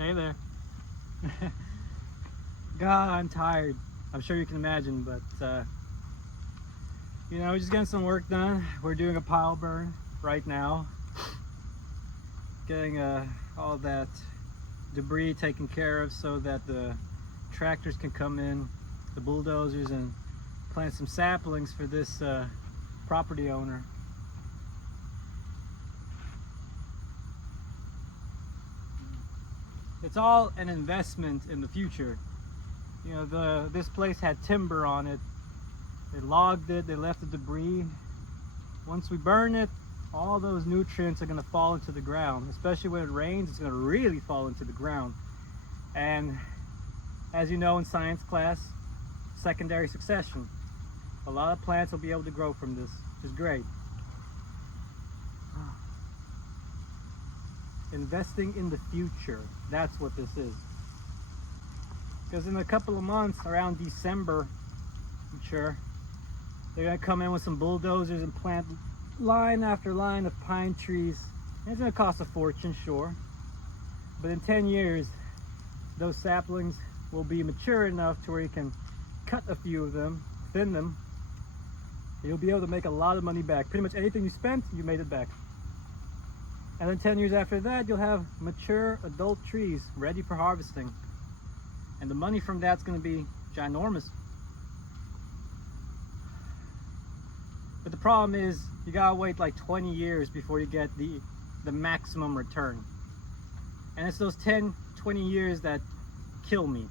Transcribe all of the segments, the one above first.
Hey there. God, I'm tired. I'm sure you can imagine, but we're just getting some work done. We're doing a pile burn right now, getting all that debris taken care of so that the tractors can come in, the bulldozers, and plant some saplings for this property owner. It's all an investment in the future. This place had timber on it. They logged it, they left the debris. Once we burn it, all those nutrients are going to fall into the ground. Especially when it rains, it's going to really fall into the ground. And as you know in science class, secondary succession. A lot of plants will be able to grow from this, which is great. Investing in the future, that's what this is. Because in a couple of months, around December, I'm sure, they're going to come in with some bulldozers and plant line after line of pine trees. And it's going to cost a fortune, sure. But in 10 years, those saplings will be mature enough to where you can cut a few of them, thin them. You'll be able to make a lot of money back. Pretty much anything you spent, you made it back. And then 10 years after that, you'll have mature adult trees ready for harvesting. And the money from that's going to be ginormous. But the problem is, you gotta wait like 20 years before you get the maximum return. And it's those 10, 20 years that kill me,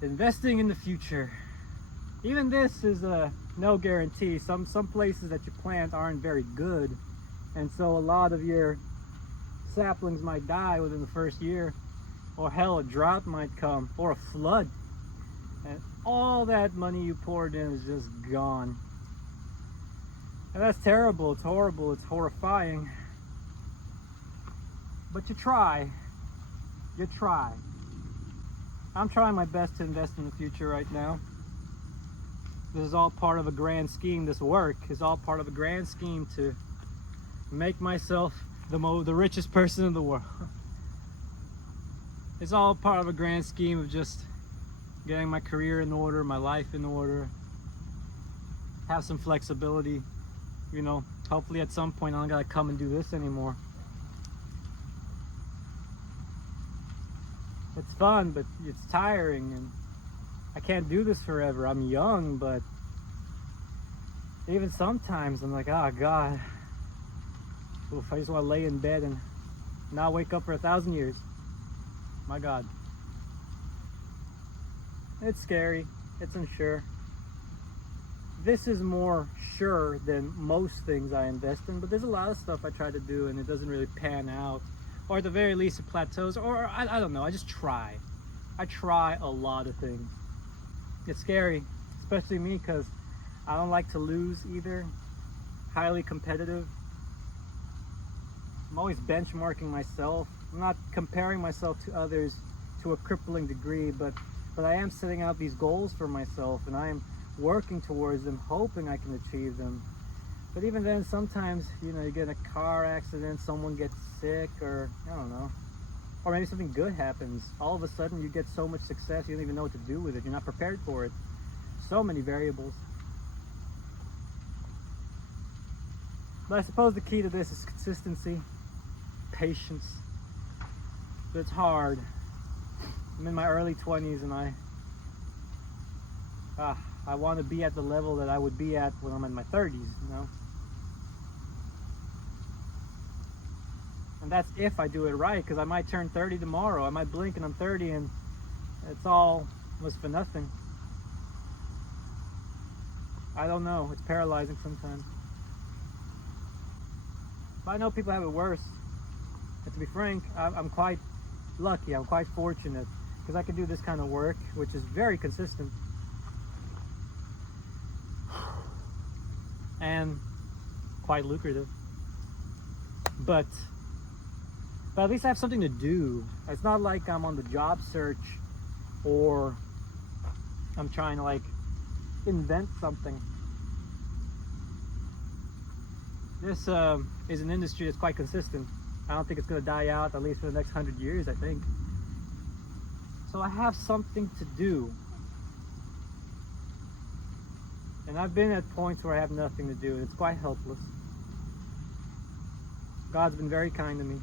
Investing in the future. Even this is no guarantee. Some places that you plant aren't very good. And so a lot of your saplings might die within the first year. Or hell, a drought might come, or a flood. And all that money you poured in is just gone. And that's terrible, it's horrible, it's horrifying. But you try. I'm trying my best to invest in the future right now. This is all part of a grand scheme. This work is all part of a grand scheme to make myself the richest person in the world. It's all part of a grand scheme of just getting my career in order, my life in order, have some flexibility. Hopefully at some point I don't gotta come and do this anymore. It's fun, but it's tiring, and I can't do this forever. I'm young, but even sometimes I'm like, oh God, oof, I just want to lay in bed and not wake up for 1,000 years. My God. It's scary, it's unsure. This is more sure than most things I invest in, but there's a lot of stuff I try to do and it doesn't really pan out. Or at the very least it plateaus, or I don't know, I just try. I try a lot of things. It's scary, especially me, because I don't like to lose either. Highly competitive. I'm always benchmarking myself. I'm not comparing myself to others to a crippling degree, but I am setting out these goals for myself, and I am working towards them, hoping I can achieve them. But even then, sometimes, you get in a car accident, someone gets sick, or I don't know, or maybe something good happens. All of a sudden you get so much success, you don't even know what to do with it. You're not prepared for it. So many variables. But I suppose the key to this is consistency, patience. But it's hard. I'm in my early 20s and I want to be at the level that I would be at when I'm in my 30s, And that's if I do it right, because I might turn 30 tomorrow. I might blink and I'm 30 and it's all was for nothing. I don't know. It's paralyzing sometimes. But I know people have it worse. And to be frank, I'm quite lucky. I'm quite fortunate because I can do this kind of work, which is very consistent. And quite lucrative. But at least I have something to do. It's not like I'm on the job search or I'm trying to invent something. This is an industry that's quite consistent. I don't think it's going to die out, at least for the next 100 years, I think. So I have something to do. And I've been at points where I have nothing to do, and it's quite helpless. God's been very kind to me.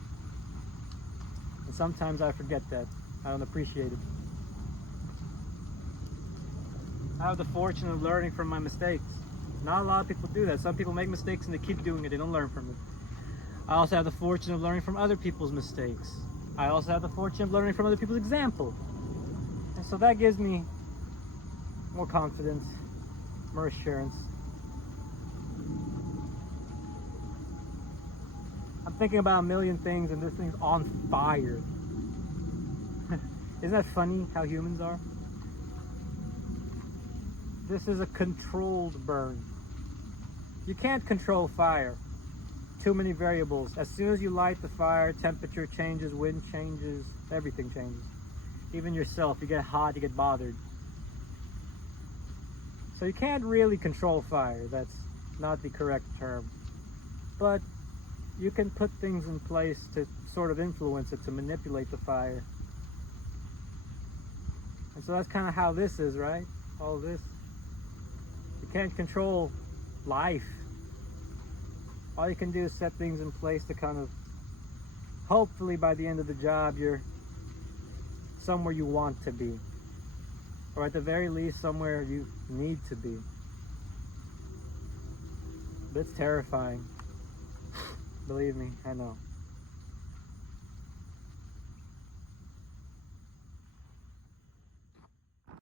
And sometimes I forget that. I don't appreciate it. I have the fortune of learning from my mistakes. Not a lot of people do that. Some people make mistakes and they keep doing it. They don't learn from it. I also have the fortune of learning from other people's mistakes. I also have the fortune of learning from other people's example. And so that gives me more confidence, more assurance. I'm thinking about a million things and this thing's on fire. Isn't that funny how humans are? This is a controlled burn. You can't control fire. Too many variables. As soon as you light the fire, temperature changes, wind changes, everything changes. Even yourself, you get hot, you get bothered. So you can't really control fire. That's not the correct term. But you can put things in place to sort of influence it, to manipulate the fire. And so that's kind of how this is, right? All this. You can't control life. All you can do is set things in place to kind of, hopefully by the end of the job, you're somewhere you want to be. Or at the very least, somewhere you need to be. But it's terrifying. Believe me, I know.